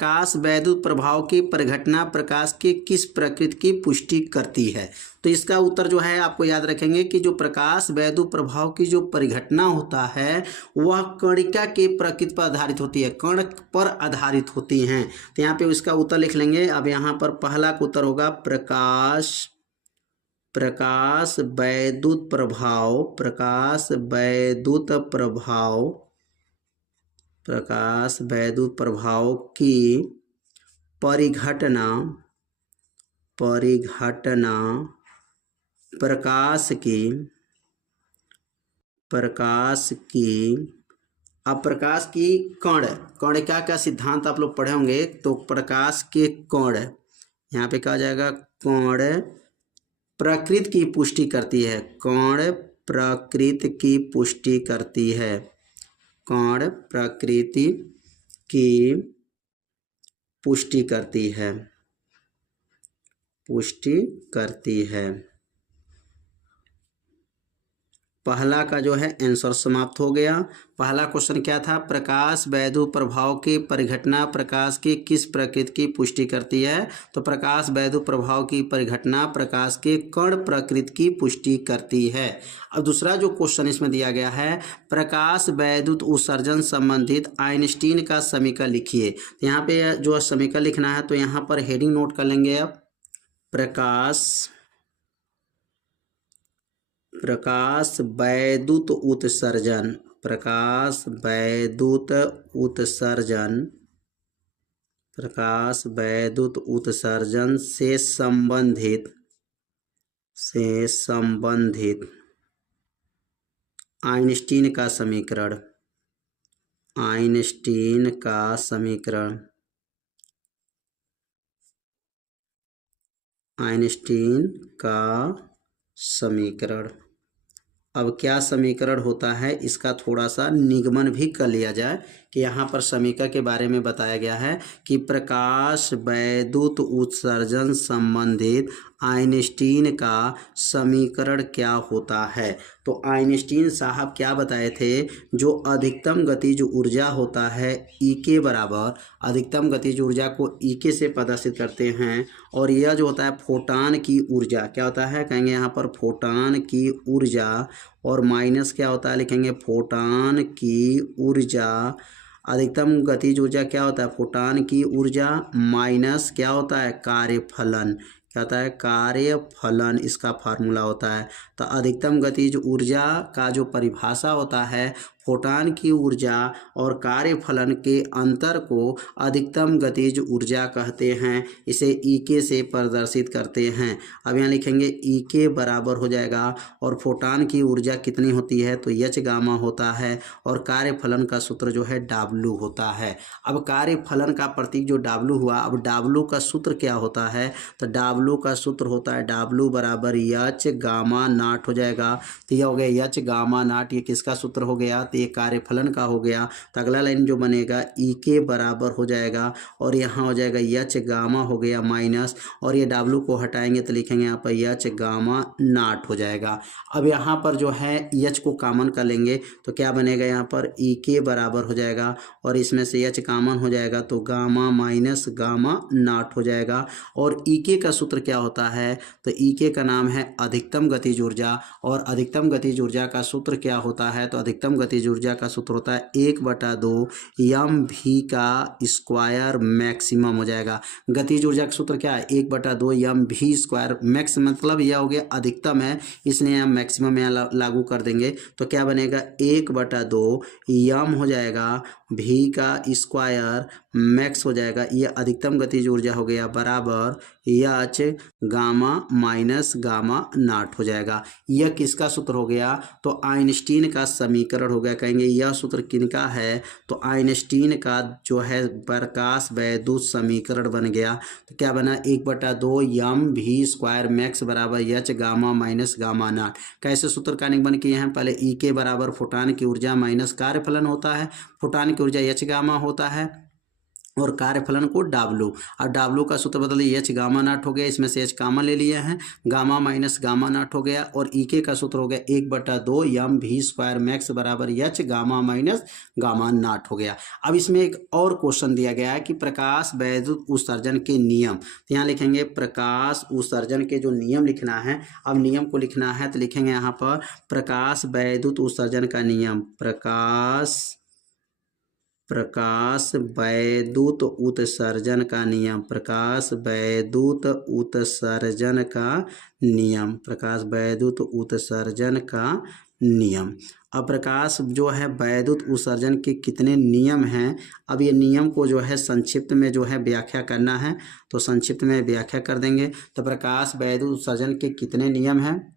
प्रकाश वैद्युत प्रभाव की परिघटना प्रकाश के किस प्रकृति की पुष्टि करती है। तो इसका उत्तर जो है आपको याद रखेंगे कि जो प्रकाश वैद्युत प्रभाव की जो परिघटना होता है वह कणिका के प्रकृति पर आधारित होती है, कण पर आधारित होती हैं। तो यहाँ पे उसका उत्तर लिख लेंगे। अब यहाँ पर पहला का उत्तर होगा प्रकाश वैद्युत प्रभाव, प्रकाश वैद्युत प्रभाव की परिघटना प्रकाश की अब प्रकाश की कणिका का सिद्धांत आप लोग पढ़े होंगे। तो प्रकाश के कण, यहाँ पे कहा जाएगा कण प्रकृति की पुष्टि करती है, कण प्रकृति की पुष्टि करती है, कण प्रकृति की पुष्टि करती है। पहला का जो है आंसर समाप्त हो गया। पहला क्वेश्चन क्या था, प्रकाश वैद्युत प्रभाव की परिघटना प्रकाश की किस प्रकृति की पुष्टि करती है। तो प्रकाश वैद्युत प्रभाव की परिघटना प्रकाश के कण प्रकृति की पुष्टि करती है। अब दूसरा जो क्वेश्चन इसमें दिया गया है, प्रकाश वैद्युत उत्सर्जन संबंधित आइंस्टीन का समीकरण लिखिए। यहाँ पे जो समीकरण लिखना है तो यहाँ पर हेडिंग नोट कर लेंगे। अब प्रकाश वैद्युत उत्सर्जन से संबंधित आइंस्टीन का समीकरण। अब क्या समीकरण होता है इसका थोड़ा सा निगमन भी कर लिया जाए कि यहाँ पर समीकरण के बारे में बताया गया है कि प्रकाश वैद्युत उत्सर्जन संबंधित आइंस्टीन का समीकरण क्या होता है। तो आइंस्टीन साहब क्या बताए थे, जो अधिकतम गतिज ऊर्जा होता है ई के बराबर, अधिकतम गतिज ऊर्जा को ई के से प्रदर्शित करते हैं। और यह जो होता है फोटान की ऊर्जा क्या होता है, कहेंगे यहाँ पर फोटान की ऊर्जा, और माइनस क्या होता है लिखेंगे फोटान की ऊर्जा। अधिकतम गतिज ऊर्जा क्या होता है, फोटान की ऊर्जा माइनस क्या होता है कार्यफलन, क्या होता है कार्यफलन, इसका फार्मूला होता है। तो अधिकतम गतिज ऊर्जा का जो परिभाषा होता है, फोटान की ऊर्जा और कार्यफलन के अंतर को अधिकतम गतिज ऊर्जा कहते हैं। इसे ई के से प्रदर्शित करते हैं। अब यहाँ लिखेंगे ई के बराबर हो जाएगा, और फोटान की ऊर्जा कितनी होती है तो एच गामा होता है, और कार्यफलन का सूत्र जो है डब्ल्यू होता है। अब कार्यफलन का प्रतीक जो डब्ल्यू हुआ, अब डब्ल्यू का सूत्र क्या होता है, तो डब्ल्यू का सूत्र होता है डब्ल्यू बराबर एच गामा नाट हो जाएगा। तो यह हो गया एच गामा नाट, ये किसका सूत्र हो गया, तो ये कार्यफलन का हो गया। तो अगला लाइन जो बनेगा ई के बराबर हो जाएगा, और यहाँ हो जाएगा एच गामा हो गया माइनस, और ये डब्ल्यू को हटाएंगे तो लिखेंगे यहाँ पर एच गामा नाट हो जाएगा। अब यहाँ पर जो है एच को कॉमन कर लेंगे तो क्या बनेगा, यहाँ पर ई के बराबर हो जाएगा, और इसमें से एच कॉमन हो जाएगा तो गामा माइनस गामा नाट हो जाएगा। और ई के का सूत्र क्या होता है, तो ई के का नाम है अधिकतम गतिज ऊर्जा, और अधिकतम गतिज ऊर्जा का सूत्र क्या होता है, तो अधिकतम गतिज ऊर्जा का सूत्र होता है 1/2 एम भी का स्क्वायर मैक्सिमम हो जाएगा। गतिज ऊर्जा का सूत्र क्या है, 1/2 एम भी स्क्वायर, मैक्स मतलब यह हो गया अधिकतम है, इसलिए हम मैक्सिमम यहाँ लागू कर देंगे। तो क्या बनेगा 1/2 एम हो जाएगा भी का स्क्वायर मैक्स हो जाएगा, ये अधिकतम गतिज ऊर्जा हो गया बराबर एच गामा माइनस गामा नाट हो जाएगा। यह किसका सूत्र हो गया, तो आइंस्टीन का समीकरण हो गया। कहेंगे यह सूत्र किनका है, तो आइंस्टीन का जो है प्रकाश वैद्युत समीकरण बन गया। तो क्या बना 1/2 एम भी स्क्वायर मैक्स बराबर एच गामा माइनस गामा नाट। कैसे सूत्र का निगमन किए हैं, पहले ई के बराबर फोटान की ऊर्जा माइनस कार्यफलन होता है, फोटान की ऊर्जा एच गामा होता है, और कार्यफलन को W। अब W का सूत्र बदलिए, H गामा नॉट हो गया, इसमें से H कामन ले लिए हैं, गामा माइनस गामा नॉट हो गया, और EK का सूत्र हो गया 1/2 mv² मैक्स बराबर H gamma minus gamma not हो गया। अब इसमें एक और क्वेश्चन दिया गया है कि प्रकाश वैद्युत उत्सर्जन के नियम, तो यहाँ लिखेंगे प्रकाश उत्सर्जन के जो नियम लिखना है। अब नियम को लिखना है तो लिखेंगे यहाँ पर प्रकाश वैद्युत उत्सर्जन का नियम, प्रकाश वैद्युत उत्सर्जन का नियम, प्रकाश वैद्युत उत्सर्जन का नियम, प्रकाश वैद्युत उत्सर्जन का नियम। अब प्रकाश जो है वैद्युत उत्सर्जन के कितने नियम हैं, अब ये नियम को जो है संक्षिप्त में जो है व्याख्या करना है, तो संक्षिप्त में व्याख्या कर देंगे। तो प्रकाश वैद्युत उत्सर्जन के कितने नियम हैं,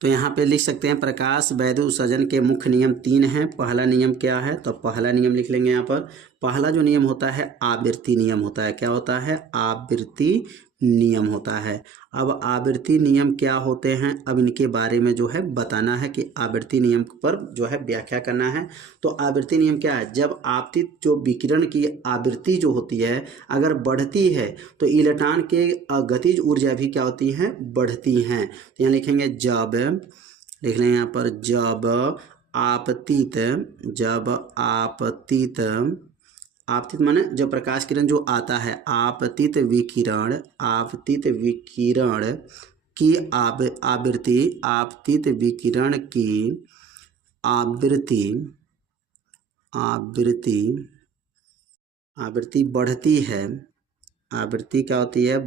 तो यहाँ पे लिख सकते हैं प्रकाश वैद्युत उत्सर्जन के मुख्य नियम 3 हैं। पहला नियम क्या है, तो पहला नियम लिख लेंगे यहाँ पर। पहला जो नियम होता है आवृत्ति नियम होता है। क्या होता है, आवृत्ति नियम होता है। अब आवृत्ति नियम क्या होते हैं, अब इनके बारे में जो है बताना है कि आवृत्ति नियम पर जो है व्याख्या करना है। तो आवृत्ति नियम क्या है, जब आपतित जो विकिरण की आवृत्ति जो होती है अगर बढ़ती है तो इलेक्ट्रॉन के गतिज ऊर्जा भी क्या होती हैं, बढ़ती हैं। तो यहाँ लिखेंगे जब, लिख लेंगे यहाँ पर जब आपतित माने जब प्रकाश किरण जो आता है, आपतित विकिरण की आवृत्ति, आपतित विकिरण की आवृत्ति बढ़ती है, आवृत्ति क्या होती है,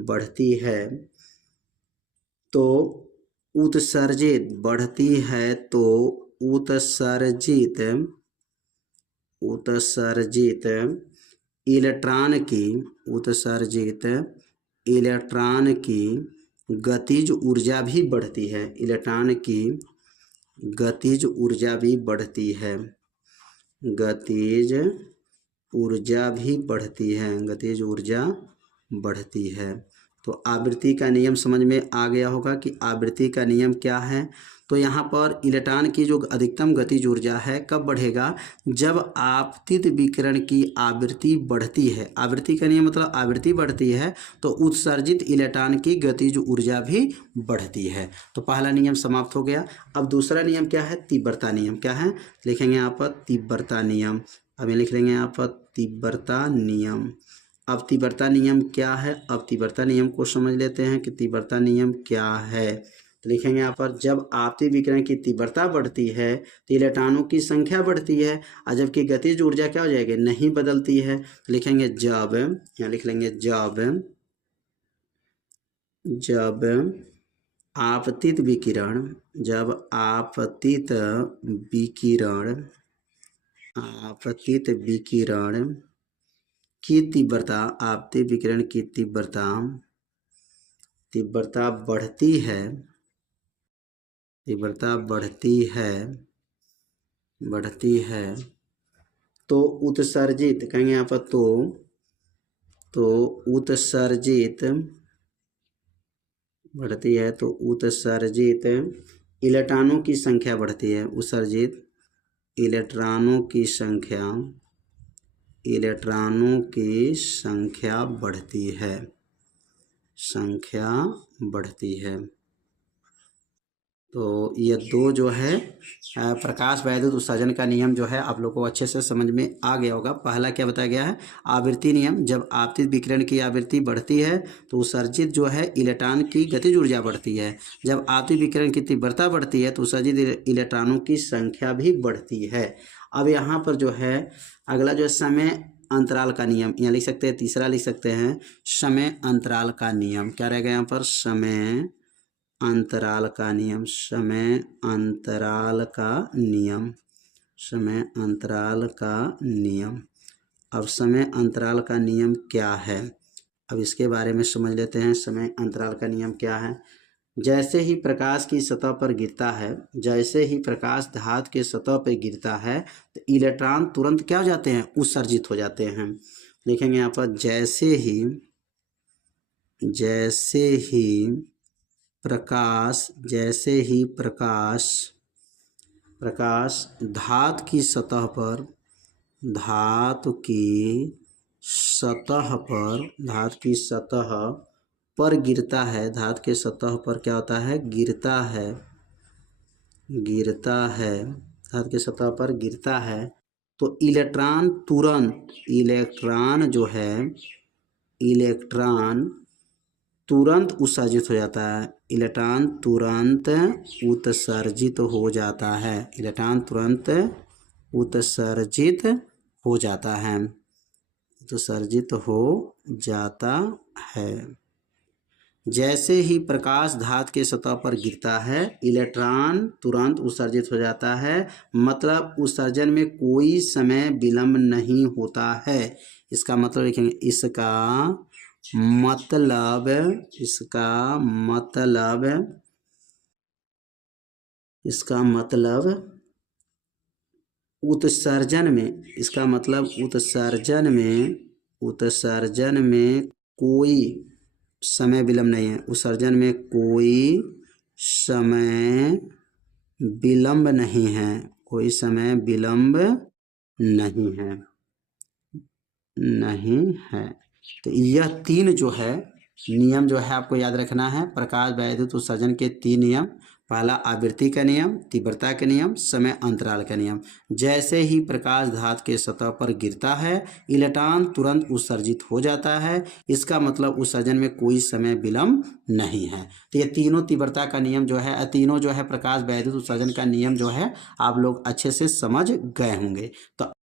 बढ़ती है, तो उत्सर्जित, बढ़ती है तो उत्सर्जित इलेक्ट्रॉन की गतिज ऊर्जा भी बढ़ती है, इलेक्ट्रॉन की गतिज ऊर्जा भी बढ़ती है, गतिज ऊर्जा बढ़ती है। तो आवृत्ति का नियम समझ में आ गया होगा कि आवृत्ति का नियम क्या है। तो यहाँ पर इलेक्ट्रॉन की जो अधिकतम गतिज ऊर्जा है कब बढ़ेगा, जब आपतित विकिरण की आवृत्ति बढ़ती है। आवृत्ति का नियम मतलब आवृत्ति बढ़ती है तो उत्सर्जित इलेक्ट्रॉन की गतिज ऊर्जा भी बढ़ती है। तो पहला नियम समाप्त हो गया। अब दूसरा नियम क्या है, तीव्रता नियम। क्या है, लिखेंगे यहाँ पर तीव्रता नियम। अब लिख लेंगे यहाँ पर तीव्रता नियम। अब तीव्रता नियम क्या है, अब तीव्रता नियम को समझ लेते हैं कि तीव्रता नियम क्या है। तो लिखेंगे यहाँ पर जब आपतित विकिरण की तीव्रता बढ़ती है तो इलेक्ट्रॉनों की संख्या बढ़ती है, और जबकि गतिज ऊर्जा क्या हो जाएगी, नहीं बदलती है। तो लिखेंगे जब, यहाँ लिख लेंगे जब आपतित विकिरण की तीव्रता, आपतित विकिरण की तीव्रता बढ़ती है तो उत्सर्जित, कहेंगे यहाँ पर तो उत्सर्जित बढ़ती है तो उत्सर्जित इलेक्ट्रॉनों की संख्या बढ़ती है, उत्सर्जित इलेक्ट्रॉनों की संख्या बढ़ती है। तो ये दो जो है प्रकाश वैद्युत उत्सर्जन का नियम जो है आप लोगों को अच्छे से समझ में आ गया होगा। पहला क्या बताया गया है, आवृत्ति नियम, जब आपतित विकिरण की आवृत्ति बढ़ती है तो उत्सर्जित जो है इलेक्ट्रॉन की गतिज ऊर्जा बढ़ती है, जब आपतित विकिरण की तीव्रता बढ़ती है तो उत्सर्जित इलेक्ट्रॉनों की संख्या भी बढ़ती है। अब यहाँ पर जो है अगला जो है समय अंतराल का नियम, यहाँ लिख सकते हैं, तीसरा लिख सकते हैं समय अंतराल का नियम। क्या रहेगा यहाँ पर, समय अंतराल का नियम, समय अंतराल का नियम। अब समय अंतराल का नियम क्या है, अब इसके बारे में समझ लेते हैं। समय अंतराल का नियम क्या है, जैसे ही प्रकाश की सतह पर गिरता है, जैसे ही प्रकाश धातु के सतह पर गिरता है तो इलेक्ट्रॉन तुरंत क्या हो जाते हैं, उत्सर्जित हो जाते हैं। लिखेंगे यहाँ पर जैसे ही प्रकाश धातु की सतह पर धातु की सतह पर गिरता है, धातु के सतह पर क्या होता है, गिरता है, धातु के सतह पर गिरता है, तो इलेक्ट्रॉन तुरंत उत्सर्जित हो जाता है, इलेक्ट्रॉन तुरंत उत्सर्जित हो जाता है, इलेक्ट्रॉन तुरंत उत्सर्जित हो जाता है, उत्सर्जित हो जाता है। जैसे ही प्रकाश धातु के सतह पर गिरता है, इलेक्ट्रॉन तुरंत उत्सर्जित हो जाता है, मतलब उत्सर्जन में कोई समय विलंब नहीं होता है। इसका मतलब लिखेंगे, इसका मतलब उत्सर्जन में कोई समय विलंब नहीं है, उत्सर्जन में कोई समय विलंब नहीं है, कोई समय विलंब नहीं है। तो यह तीन जो है नियम जो है आपको याद रखना है, प्रकाश वैद्युत उत्सर्जन के तीन नियम। पहला आवृत्ति का नियम, तीव्रता का नियम, समय अंतराल का नियम। जैसे ही प्रकाश धातु के सतह पर गिरता है, इलेक्ट्रॉन तुरंत उत्सर्जित हो जाता है, इसका मतलब उत्सर्जन में कोई समय विलंब नहीं है। तो ये तीनों तीव्रता का नियम जो है, तीनों जो है प्रकाश वैद्युत उत्सर्जन का नियम जो है, आप लोग अच्छे से समझ गए होंगे। तो